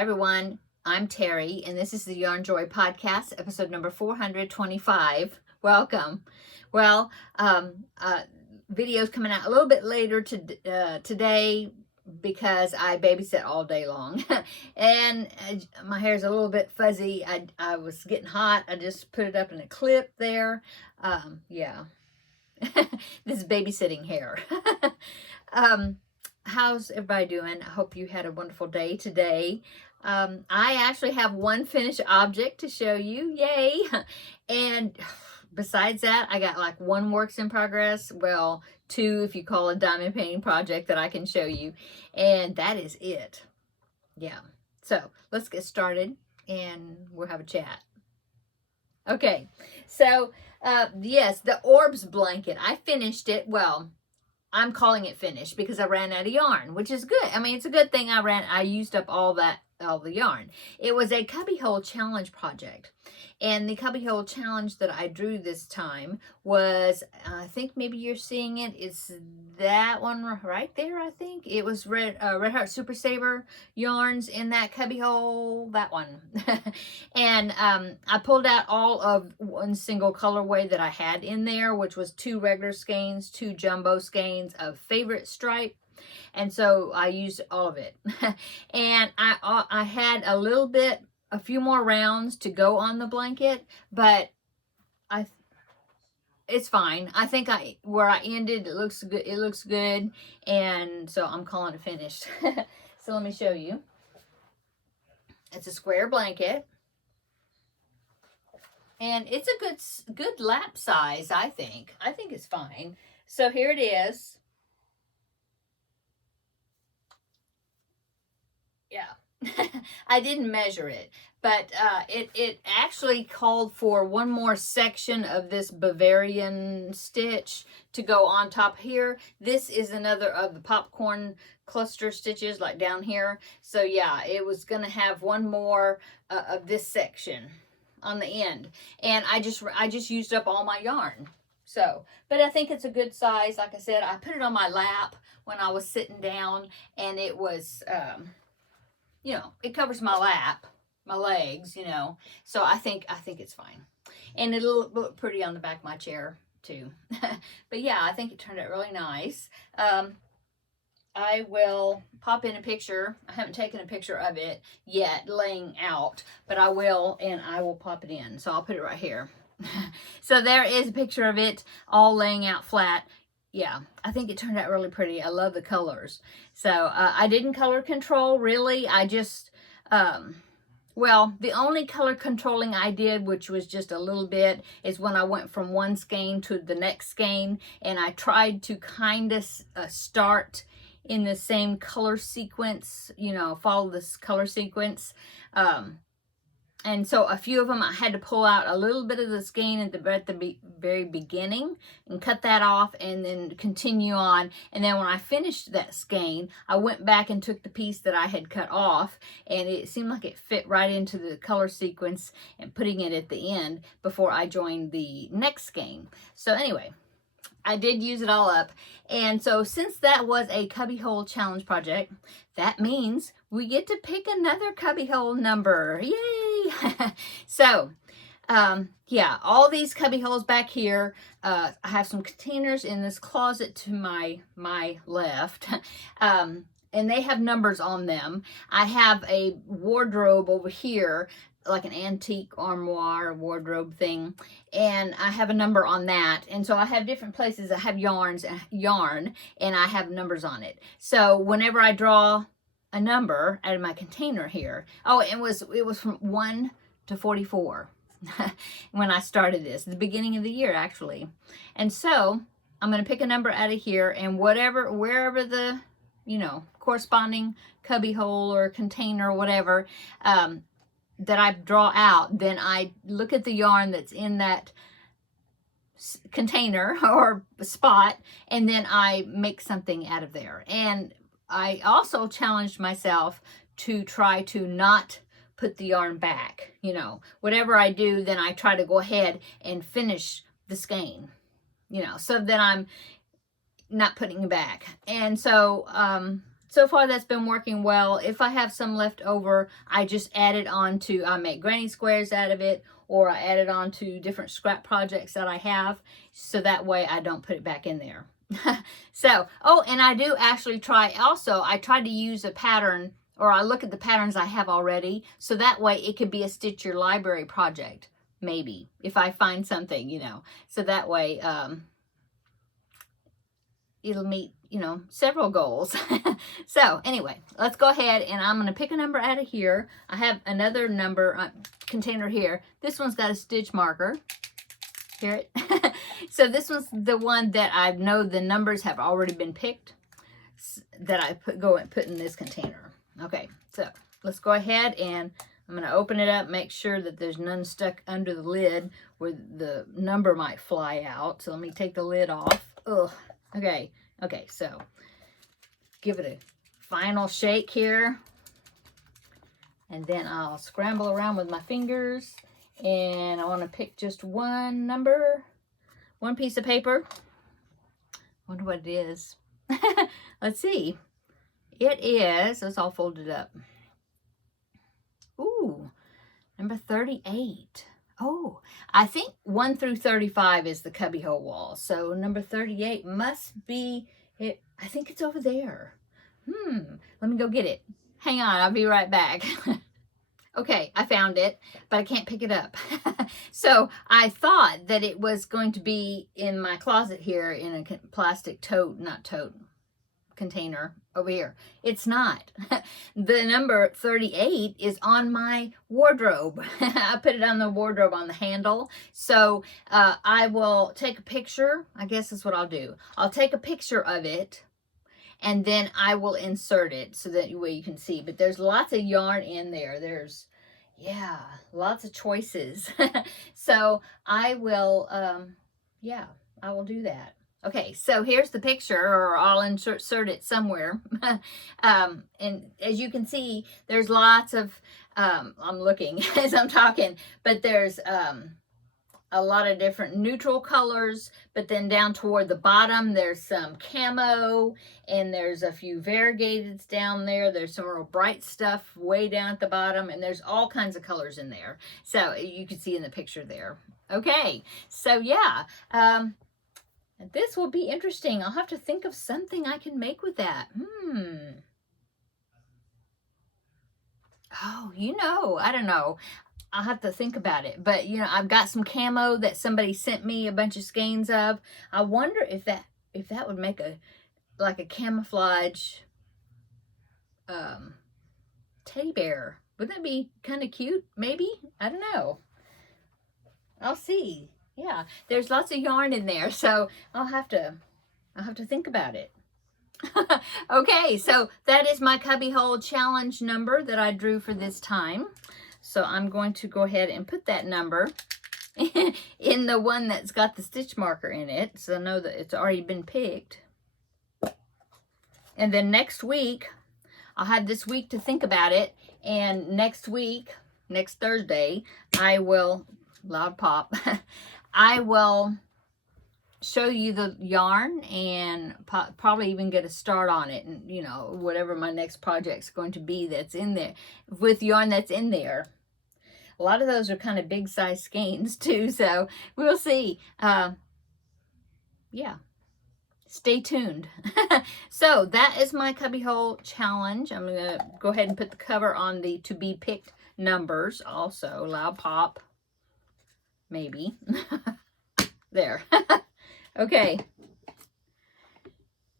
Hi everyone, I'm Terry and this is the Yarn Joy Podcast, episode number 425. Welcome. Well, video's coming out a little bit later today because I babysit all day long and my hair's a little bit fuzzy. I was getting hot. I just put it up in a clip there. Yeah, this is babysitting hair. How's everybody doing? I hope you had a wonderful day today. I actually have one finished object to show you. Yay! And besides that, I got like one works in progress. Well, two if you call a diamond painting project that I can show you. And that is it. Yeah. So let's get started and we'll have a chat. Okay. So, yes, the Orbs blanket. I finished it. Well, I'm calling it finished because I ran out of yarn, which is good. I mean, it's a good thing I used up all the yarn. It was a cubbyhole challenge project. And the cubbyhole challenge that I drew this time was, I think maybe you're seeing it, it's that one right there, I think. It was Red Heart Super Saver yarns in that cubbyhole, that one. And I pulled out all of one single colorway that I had in there, which was 2 regular skeins, 2 jumbo skeins of favorite stripe. And so I used all of it. And I had a few more rounds to go on the blanket, but it's fine. I think where I ended, it looks good. It looks good. And so I'm calling it finished. So let me show you. It's a square blanket. And it's a good lap size, I think. I think it's fine. So here it is. Yeah. I didn't measure it, but it actually called for one more section of this Bavarian stitch to go on top here. This is another of the popcorn cluster stitches like down here. So yeah, it was going to have one more of this section on the end. And I just used up all my yarn. So, but I think it's a good size. Like I said, I put it on my lap when I was sitting down, and it was you know, it covers my lap, my legs, you know. So I think it's fine. And it'll look pretty on the back of my chair too. But yeah, I think it turned out really nice. I will pop in a picture. I haven't taken a picture of it yet laying out, but I will, and I will pop it in. So I'll put it right here. So there is a picture of it all laying out flat. Yeah, I think it turned out really pretty. I love the colors. So I didn't color control, really. I just, well, the only color controlling I did, which was just a little bit, is when I went from one skein to the next skein, and I tried to kind of start in the same color sequence, you know, follow this color sequence. And so a few of them I had to pull out a little bit of the skein at the very beginning and cut that off and then continue on. And then when I finished that skein, I went back and took the piece that I had cut off, and it seemed like it fit right into the color sequence, and putting it at the end before I joined the next skein. So anyway, I did use it all up. And so since that was a cubbyhole challenge project, that means we get to pick another cubbyhole number. Yay! So, yeah, all these cubbyholes back here. I have some containers in this closet to my left. And they have numbers on them. I have a wardrobe over here, like an antique armoire wardrobe thing, and I have a number on that. And so I have different places. I have yarn, and I have numbers on it. So whenever I draw a number out of my container here, oh, it was from 1 to 44 when I started this, the beginning of the year actually. And so I'm going to pick a number out of here, and wherever the, you know, corresponding cubbyhole or container or whatever that I draw out, then I look at the yarn that's in that container or spot, and then I make something out of there. And I also challenged myself to try to not put the yarn back. You know, whatever I do, then I try to go ahead and finish the skein, you know, so that I'm not putting it back. And so so far that's been working well. If I have some left over, I just add it on to, I make granny squares out of it, or I add it on to different scrap projects that I have, so that way I don't put it back in there. So, oh, and I do actually try also, I try to use a pattern, or I look at the patterns I have already, so that way it could be a Stitch Your Library project, maybe, if I find something, you know, so that way it'll meet, you know, several goals. So anyway, let's go ahead and I'm going to pick a number out of here. I have another number container here. This one's got a stitch marker. Hear it? So this one's the one that I know the numbers have already been picked, that I go and put in this container. Okay, so let's go ahead and I'm going to open it up, make sure that there's none stuck under the lid where the number might fly out. So let me take the lid off. Ugh. Okay, so give it a final shake here. And then I'll scramble around with my fingers. And I want to pick just one number, one piece of paper. Wonder what it is. Let's see. It is, it's all folded up. Ooh, number 38. Oh, I think 1 through 35 is the cubbyhole wall. So number 38 must be it. I think it's over there. Let me go get it. Hang on, I'll be right back. Okay, I found it, but I can't pick it up. So I thought that it was going to be in my closet here in a plastic container over here. It's not. The number 38 is on my wardrobe. I put it on the wardrobe on the handle. So I will take a picture. I guess that's what I'll do. I'll take a picture of it and then I will insert it so that way you can see. But there's lots of yarn in there. There's, yeah, lots of choices. So I will, yeah, I will do that. Okay, so here's the picture, or I'll insert it somewhere. And as you can see, there's lots of, I'm looking as I'm talking, but there's a lot of different neutral colors, but then down toward the bottom, there's some camo, and there's a few variegateds down there. There's some real bright stuff way down at the bottom, and there's all kinds of colors in there. So you can see in the picture there. Okay, so yeah, this will be interesting. I'll have to think of something I can make with that. Oh, you know, I don't know. I'll have to think about it. But, you know, I've got some camo that somebody sent me a bunch of skeins of. I wonder if that would make like a camouflage teddy bear. Would that be kind of cute? Maybe? I don't know. I'll see. Yeah, there's lots of yarn in there, so I'll have to think about it. Okay, so that is my cubbyhole challenge number that I drew for this time. So I'm going to go ahead and put that number in the one that's got the stitch marker in it, so I know that it's already been picked. And then next week, I'll have this week to think about it, and next week, next Thursday, I will, loud pop, I will show you the yarn and probably even get a start on it, and you know, whatever my next project's going to be that's in there with yarn that's in there. A lot of those are kind of big size skeins too, so we'll see. Yeah, stay tuned. So that is my cubbyhole challenge. I'm gonna go ahead and put the cover on the to be picked numbers also. Loud pop. Maybe. There. Okay.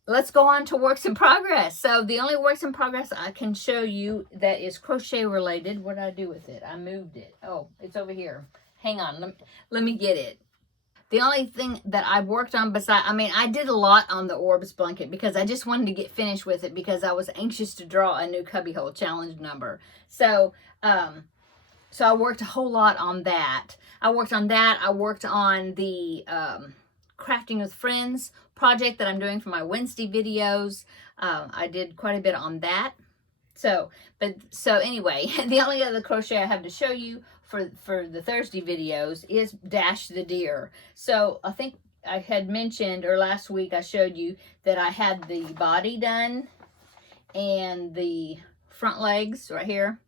Let's go on to works in progress. So the only works in progress I can show you that is crochet related. What did I do with it? I moved it. Oh, it's over here. Hang on. Let me get it. The only thing that I worked on I did a lot on the Orbs blanket because I just wanted to get finished with it because I was anxious to draw a new cubbyhole challenge number. So, so I worked a whole lot on that. I worked on the Crafting with Friends project that I'm doing for my Wednesday videos. I did quite a bit on that. So anyway, the only other crochet I have to show you for the Thursday videos is Dash the Deer. So I think I had mentioned, or last week I showed you that I had the body done and the front legs right here.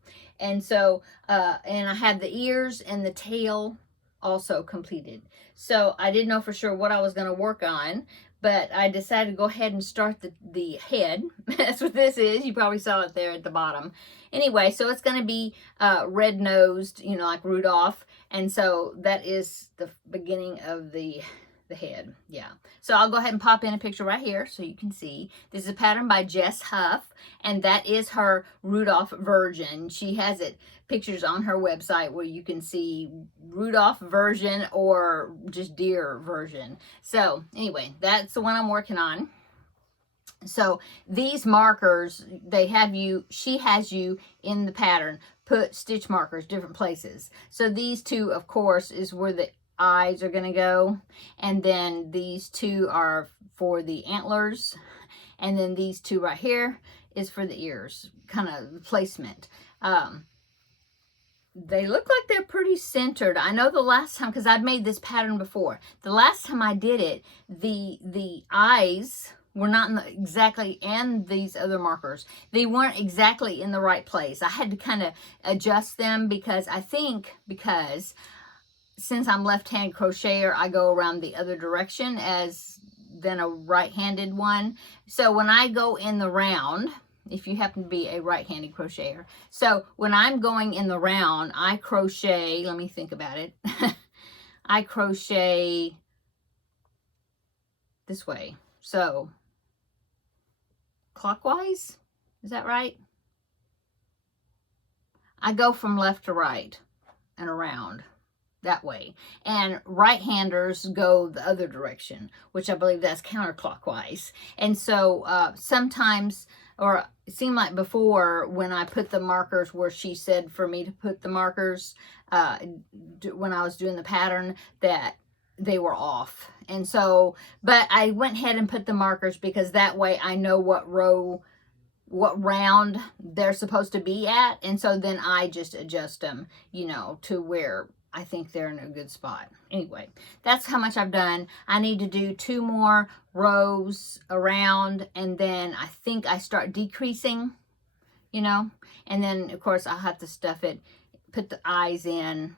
And so, and I had the ears and the tail also completed. So I didn't know for sure what I was going to work on, but I decided to go ahead and start the head. That's what this is. You probably saw it there at the bottom. Anyway, so it's going to be red-nosed, you know, like Rudolph. And so that is the beginning of the head. Yeah. So I'll go ahead and pop in a picture right here so you can see. This is a pattern by Jess Huff, and that is her Rudolph version. She has it pictures on her website where you can see Rudolph version or just deer version. So anyway, that's the one I'm working on. So these markers, she has you in the pattern put stitch markers different places. So these two, of course, is where the eyes are going to go, and then these two are for the antlers, and then these two right here is for the ears, kind of placement. They look like they're pretty centered. I know the last time, because I've made this pattern before, the last time I did it, the eyes were not exactly, and these other markers, they weren't exactly in the right place. I had to kind of adjust them because since I'm left-handed crocheter, I go around the other direction than a right-handed one. So when I go in the round, if you happen to be a right-handed crocheter, so when I'm going in the round, I crochet, let me think about it. I crochet this way. So clockwise, is that right? I go from left to right and around that way, and right-handers go the other direction, which I believe that's counterclockwise. And so sometimes, or it seemed like before, when I put the markers where she said for me to put the markers when I was doing the pattern, that they were off. And so, but I went ahead and put the markers because that way I know what round they're supposed to be at, and so then I just adjust them, you know, to where I think they're in a good spot. Anyway, that's how much I've done. I need to do 2 more rows around, and then I think I start decreasing, you know, and then of course I'll have to stuff it, put the eyes in,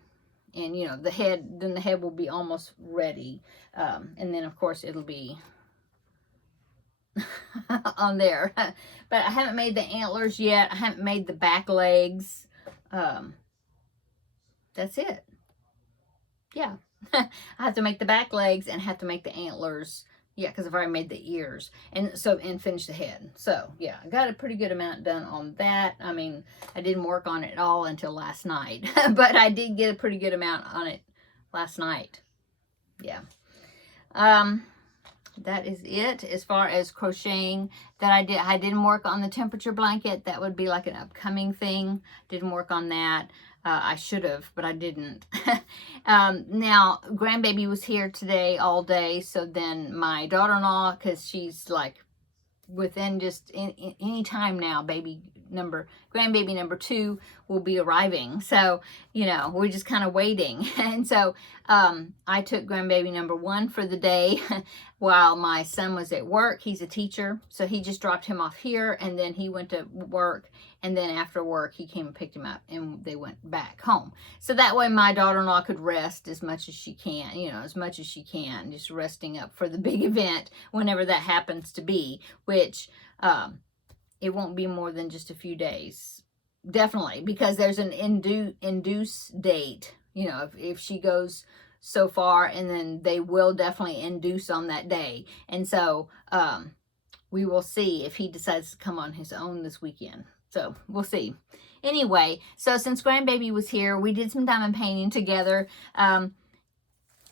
and you know, the head will be almost ready, and then of course it'll be on there. But I haven't made the antlers yet. I haven't made the back legs. That's it. Yeah. I have to make the back legs and have to make the antlers. Yeah, because I've already made the ears and finish the head. So yeah, I got a pretty good amount done on that. I mean, I didn't work on it all until last night, but I did get a pretty good amount on it last night. Yeah. That is it as far as crocheting that I did. I didn't work on the temperature blanket. That would be like an upcoming thing. Didn't work on that. I should have, but I didn't. Now, grandbaby was here today all day. So then my daughter-in-law, because she's like within just any time now, grandbaby number 2 will be arriving. So, you know, we're just kind of waiting. And so I took grandbaby number 1 for the day while my son was at work. He's a teacher, so he just dropped him off here, and then he went to work, and then after work he came and picked him up, and they went back home. So that way my daughter-in-law could rest as much as she can, you know, just resting up for the big event whenever that happens to be, which it won't be more than just a few days. Definitely, because there's an induce date, you know, if she goes so far, and then they will definitely induce on that day. And so we will see if he decides to come on his own this weekend. So we'll see. Anyway, so since grandbaby was here, we did some diamond painting together.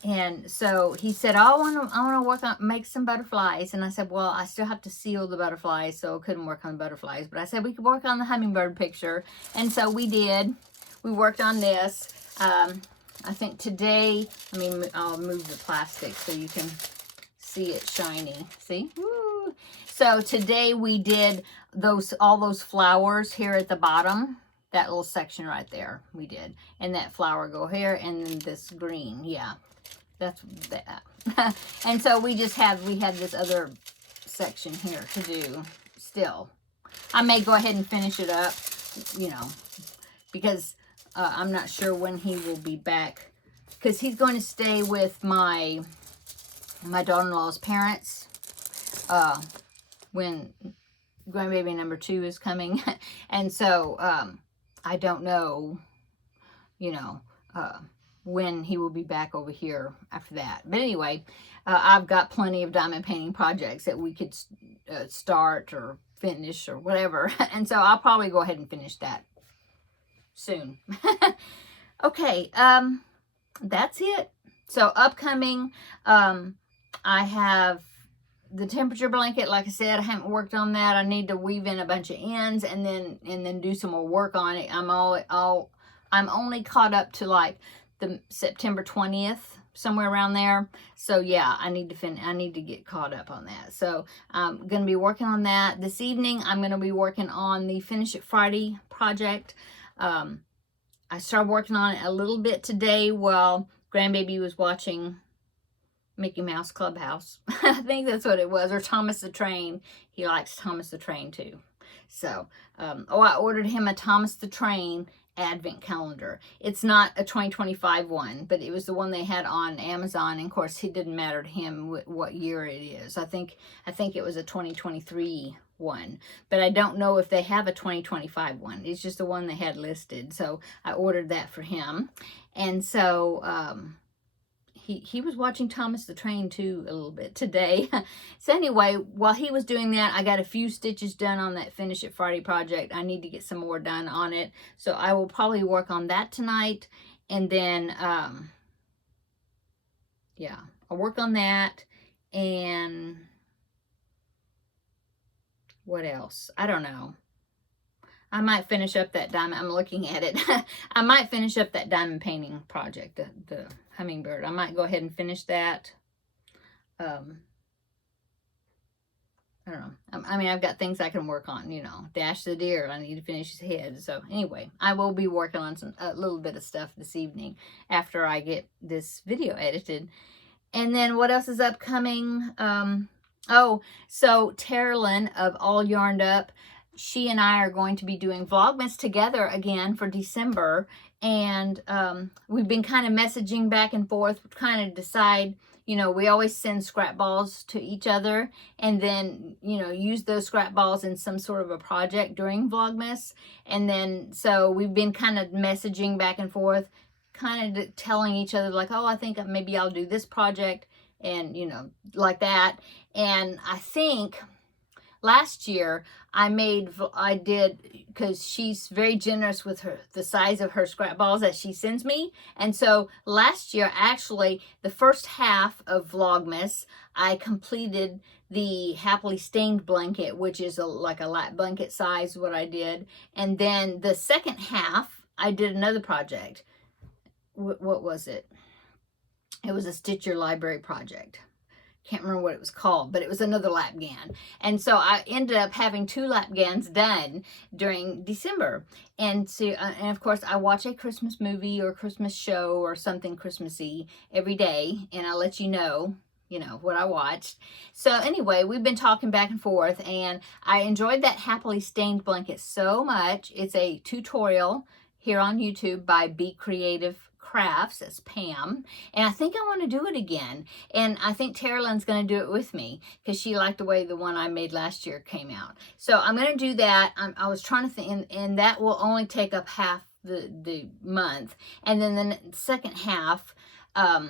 And so he said, oh, I want to make some butterflies. And I said, well, I still have to seal the butterflies, so I couldn't work on butterflies. But I said we could work on the hummingbird picture. And so we did. We worked on this. I think today, I'll move the plastic so you can see it shiny. See? Woo! So today we did all those flowers here at the bottom. That little section right there we did. And that flower go here, and then this green. Yeah. That's that. And so we have this other section here to do still. I may go ahead and finish it up, you know, because I'm not sure when he will be back, because he's going to stay with my daughter-in-law's parents when grandbaby number 2 is coming. And so I don't know, you know, when he will be back over here after that. But anyway, I've got plenty of diamond painting projects that we could start or finish or whatever. And so I'll probably go ahead and finish that soon. Okay, that's it. So upcoming, I have the temperature blanket. Like I said, I haven't worked on that. I need to weave in a bunch of ends and then do some more work on it. I'm only caught up to like the September 20th, somewhere around there. So yeah, I need to get caught up on that. So I'm going to be working on that this evening. I'm going to be working on the Finish It Friday project. I started working on it a little bit today while grandbaby was watching Mickey Mouse Clubhouse. I think that's what it was, or Thomas the Train. He likes Thomas the Train too. So, I ordered him a Thomas the Train advent calendar. It's not a 2025 one, but it was the one they had on Amazon. And of course, it didn't matter to him what year it is. I think it was a 2023 one, but I don't know if they have a 2025 one. It's just the one they had listed. So I ordered that for him. And so, he was watching Thomas the Train too a little bit today. So anyway, while he was doing that, I got a few stitches done on that Finish It Friday project. I need to get some more done on it. So I will probably work on that tonight. And then, yeah, I'll work on that. And what else? I don't know. I might finish up that diamond. I'm looking at it. I might finish up that diamond painting project, the hummingbird. I might go ahead and finish that. I don't know. I mean, I've got things I can work on, you know. Dash the deer. I need to finish his head. So anyway, I will be working on a little bit of stuff this evening after I get this video edited. And then what else is upcoming? Oh, so Terri of All Yarned Up, she and I are going to be doing Vlogmas together again for December. And we've been kind of messaging back and forth, kind of decide, you know, we always send scrap balls to each other and then, you know, use those scrap balls in some sort of a project during Vlogmas. And then, so we've been kind of messaging back and forth, kind of telling each other like, oh, I think maybe I'll do this project and, you know, like that. And I think last year I did, because she's very generous with the size of her scrap balls that she sends me. And so last year, actually, the first half of Vlogmas, I completed the Happily Stained blanket, which is like a light blanket size, what I did. And then the second half, I did another project. What was it? It was a Stitch Your Library project. Can't remember what it was called, but it was another lap gan. And so I ended up having 2 lap gans done during December. And so, and of course, I watch a Christmas movie or Christmas show or something Christmassy every day, and I let you know what I watched. So anyway, we've been talking back and forth, and I enjoyed that Happily Stained blanket so much. It's a tutorial here on YouTube by Be Creative Crafts. That's Pam, and I think I want to do it again, and I think Terri going to do it with me because she liked the way the one I made last year came out. So I'm going to do that. I was trying to think, and that will only take up half the month, and then the second half, I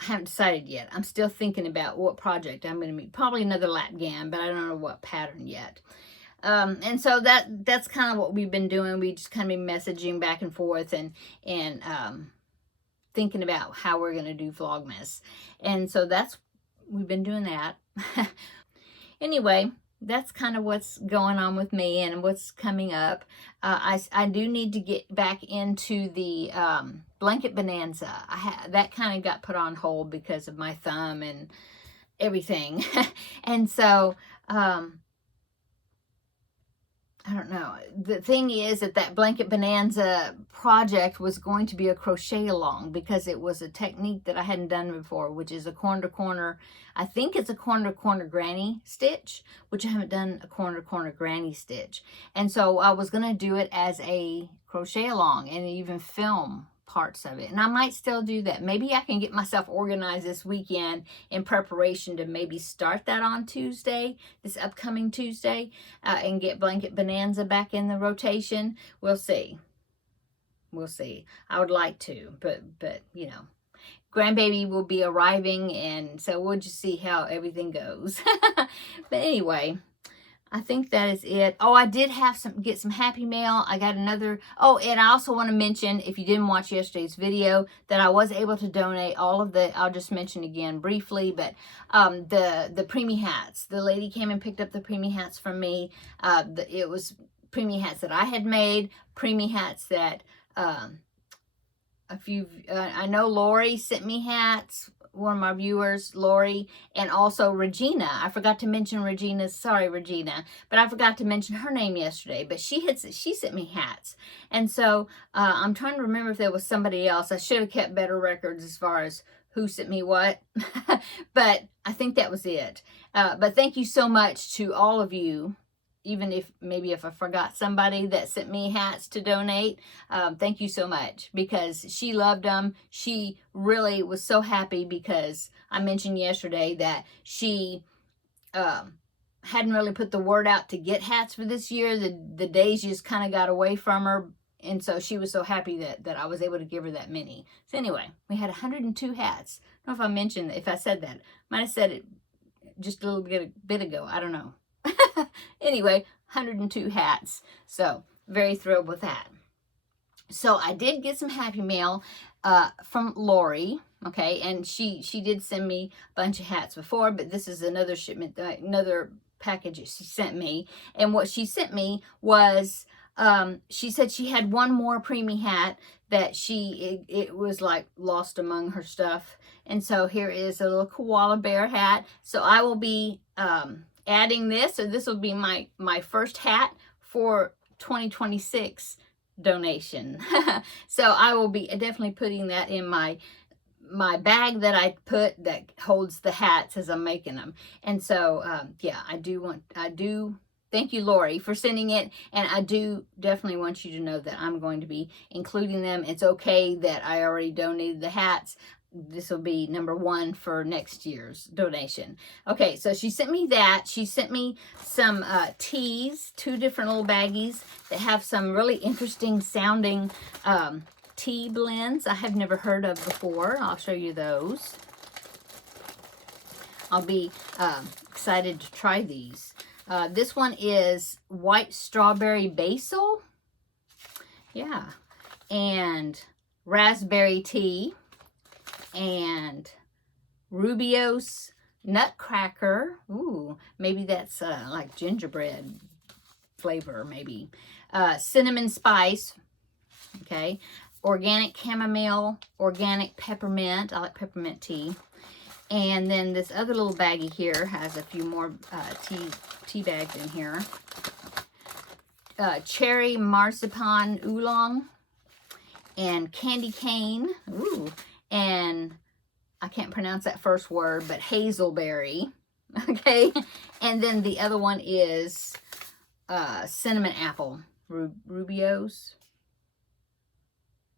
haven't decided yet. I'm still thinking about what project I'm going to make. Probably another lap gan, but I don't know what pattern yet. And so that's kind of what we've been doing. We just kind of been messaging back and forth and thinking about how we're going to do Vlogmas. And so we've been doing that. Anyway, that's kind of what's going on with me and what's coming up. I do need to get back into the blanket bonanza. That kind of got put on hold because of my thumb and everything. And so I don't know. The thing is that Blanket Bonanza project was going to be a crochet along because it was a technique that I hadn't done before, which is a corner to corner. I think it's a corner to corner granny stitch, which I haven't done a corner to corner granny stitch. And so I was going to do it as a crochet along and even film parts of it. And I might still do that. Maybe I can get myself organized this weekend in preparation to maybe start that on Tuesday, this upcoming Tuesday, and get Blanket Bonanza back in the rotation. We'll see. We'll see. I would like to, but you know, grandbaby will be arriving, and so we'll just see how everything goes. But anyway, I think that is it. Oh, I did get some happy mail. I got another. Oh, and I also want to mention, if you didn't watch yesterday's video, that I was able to donate all of the, I'll just mention again briefly, but the preemie hats. The lady came and picked up the preemie hats from me. It was preemie hats that I had made, preemie hats that I know Lori sent me hats, one of my viewers, Lori, and also Regina. I forgot to mention Regina's, sorry Regina, but I forgot to mention her name yesterday, but she sent me hats. And so I'm trying to remember if there was somebody else. I should have kept better records as far as who sent me what, but I think that was it. But thank you so much to all of you. Even if I forgot somebody that sent me hats to donate, thank you so much, because she loved them. She really was so happy because I mentioned yesterday that she hadn't really put the word out to get hats for this year. The days just kind of got away from her, and so she was so happy that I was able to give her that many. So anyway, we had 102 hats. I don't know if I mentioned, if I said that. Might have said it just a little bit ago. I don't know. Anyway, 102 hats. So very thrilled with that. So I did get some happy mail from Lori. Okay, and she did send me a bunch of hats before, but this is another shipment, another package that she sent me. And what she sent me was, she said she had one more preemie hat that it was like lost among her stuff. And so here is a little koala bear hat. So I will be adding this, so this will be my first hat for 2026 donation. So I will be definitely putting that in my bag that I put that holds the hats as I'm making them. And so yeah, I do thank you, Lori, for sending it, and I do definitely want you to know that I'm going to be including them. It's okay that I already donated the hats. This will be number 1 for next year's donation. Okay, so she sent me that. She sent me some teas, 2 different little baggies that have some really interesting sounding tea blends I have never heard of before. I'll show you those. I'll be excited to try these. This one is white strawberry basil. Yeah. And raspberry tea. And Rubio's nutcracker. Ooh, maybe that's like gingerbread flavor, maybe. Cinnamon spice. Okay. Organic chamomile, organic peppermint. I like peppermint tea. And then this other little baggie here has a few more tea bags in here. Cherry marzipan oolong and candy cane. Ooh. And I can't pronounce that first word, but hazelberry. Okay. And then the other one is cinnamon apple. Rubio's.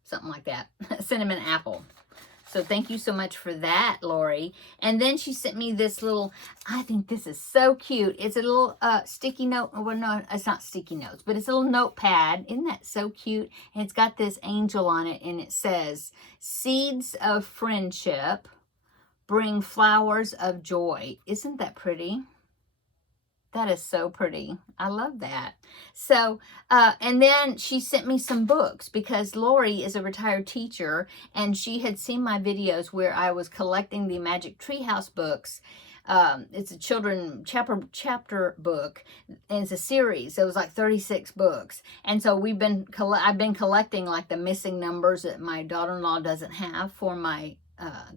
Something like that. Cinnamon apple. So thank you so much for that, Lori. And then she sent me this little, I think this is so cute. It's a little sticky note. Well, no, it's not sticky notes, but it's a little notepad. Isn't that so cute? And it's got this angel on it, and it says, "Seeds of friendship bring flowers of joy." Isn't that pretty? That is so pretty. I love that. So, and then she sent me some books because Lori is a retired teacher, and she had seen my videos where I was collecting the Magic Treehouse books. It's a children chapter book, and it's a series. It was like 36 books. And so I've been collecting like the missing numbers that my daughter-in-law doesn't have for my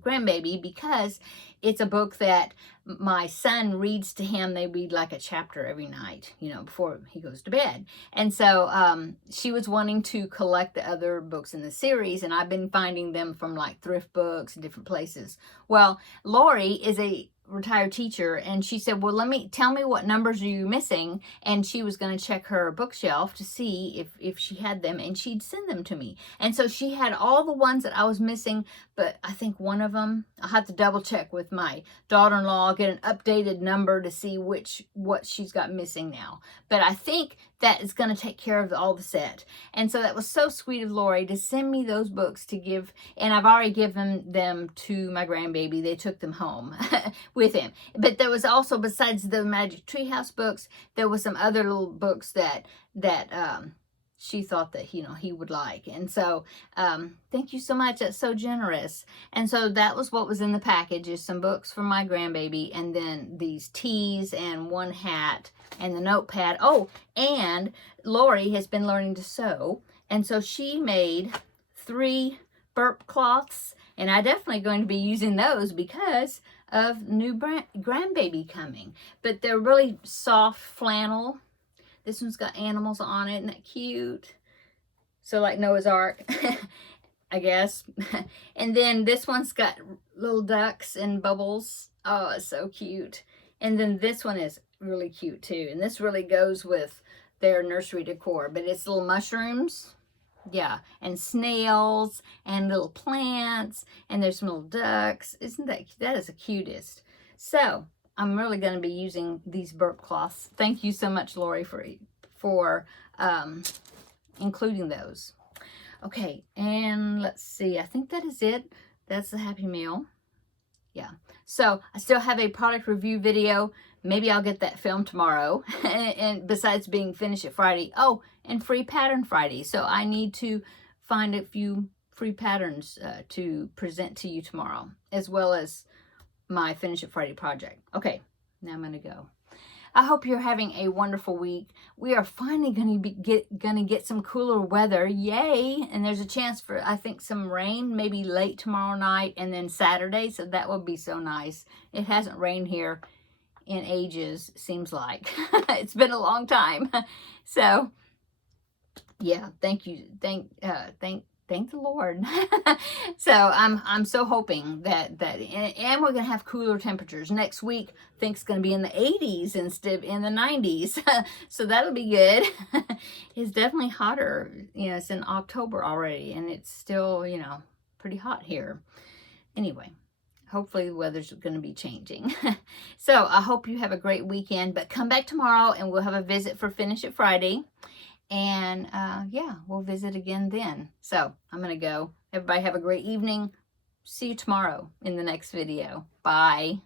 grandbaby, because it's a book that my son reads to him. They read like a chapter every night, you know, before he goes to bed. And so she was wanting to collect the other books in the series, and I've been finding them from like thrift books and different places. Well, Lori is a retired teacher, and she said, well, tell me what numbers are you missing, and she was going to check her bookshelf to see if she had them, and she'd send them to me. And so she had all the ones that I was missing, but I think one of them, I'll have to double check with my daughter-in-law, get an updated number to see what she's got missing now. But I think that is going to take care of all the set. And so that was so sweet of Lori to send me those books to give, and I've already given them to my grandbaby. They took them home with him. But there was also, besides the Magic Treehouse books, there was some other little books that she thought that, you know, he would like. And so thank you so much. That's so generous. And so that was what was in the package, is some books for my grandbaby, and then these teas and one hat and the notepad. Oh, and Lori has been learning to sew, and so she made 3 burp cloths, and I definitely going to be using those because of new grandbaby coming. But they're really soft flannel. This one's got animals on it. Isn't that cute? So like Noah's Ark, I guess. And then this one's got little ducks and bubbles. Oh, it's so cute. And then this one is really cute too. And this really goes with their nursery decor. But it's little mushrooms. Yeah. And snails and little plants. And there's some little ducks. Isn't that is the cutest. So I'm really going to be using these burp cloths. Thank you so much, Lori, for including those. Okay, and let's see. I think that is it. That's the Happy Meal. Yeah. So I still have a product review video. Maybe I'll get that filmed tomorrow. And besides being finished at Friday. Oh, and free pattern Friday. So I need to find a few free patterns to present to you tomorrow, as well as my Finish It Friday project. Okay, now I'm going to go. I hope you're having a wonderful week. We are finally going to get some cooler weather. Yay! And there's a chance for, I think, some rain, maybe late tomorrow night and then Saturday. So that will be so nice. It hasn't rained here in ages, seems like. It's been a long time. So, yeah, thank you. Thank the Lord. So I'm so hoping that and we're gonna have cooler temperatures next week. I think it's gonna be in the 80s instead of in the 90s. So that'll be good. It's definitely hotter. You know, it's in October already, and it's still, you know, pretty hot here. Anyway, hopefully the weather's gonna be changing. So I hope you have a great weekend. But come back tomorrow, and we'll have a visit for Finish It Friday. And yeah, we'll visit again then. So I'm going to go. Everybody have a great evening. See you tomorrow in the next video. Bye.